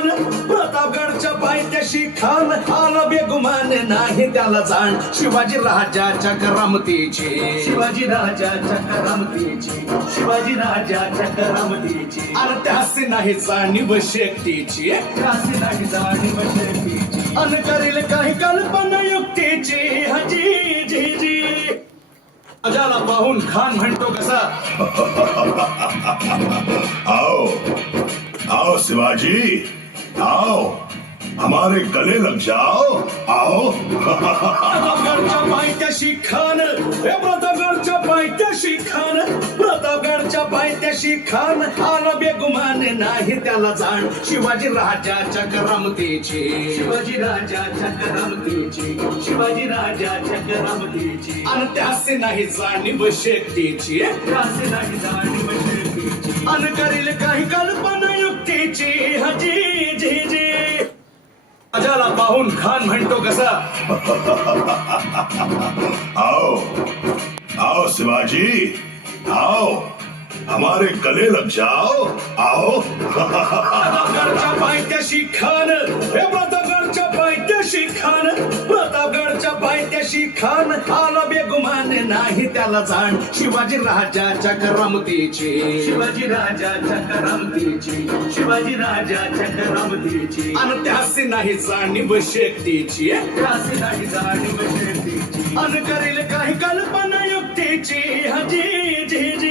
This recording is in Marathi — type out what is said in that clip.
खान प्रतापगडच्या पायथ्याशी खान आला बेगुमान नाही त्याला जाण शिवाजी राजाच्या करामतीची शिवाजी राजाच्या करामतीची शिवाजी राजाच्या करामतीची अन त्यासी नाही जाणीव शेकटीची त्यासी नाही जाणीव शेकटीची अन करील काही कल्पना युक्तीची हजी जी जी अजाला पाहून खान म्हणतो कसा आओ आओ शिवाजी आओ हमारे गले लग जाओ आओ प्रतापगडच्या पायथ्याशी खान हे प्रतापगडच्या पायथ्याशी खान प्रतापगडच्या पायथ्याशी खान आला बेगुमान नाही त्याला जाण शिवाजी राजाच्या करामतीची शिवाजी राजाच्या करामतीची शिवाजी राजाच्या करामतीची अन त्यासे नाही जाणीव शेकटीची त्यासे नाही जाणीव शेकटीची अन करील काही कल्पना युक्तीची हजी जी जी अजाला पाहून खान म्हणतो कसा आओ आओ शिवाजी आओ हमारे गले लग जाओ आओ प्रतापगडच्या पायथ्याशी खान हे प्रतापगडच्या पायथ्याशी खान प्रतापगडच्या पायथ्याशी खान आला बेगुमान नाही त्याला जाण शिवाजी राजाच्या करामतीची शिवाजी राजाच्या करामतीची शिवाजी राजाच्या करामतीची अन त्यासी नाही जाणीव शेकटीची त्यासी नाही जाणीव शेकटीची अन करील काही कल्पना युक्तीची हजी जी जी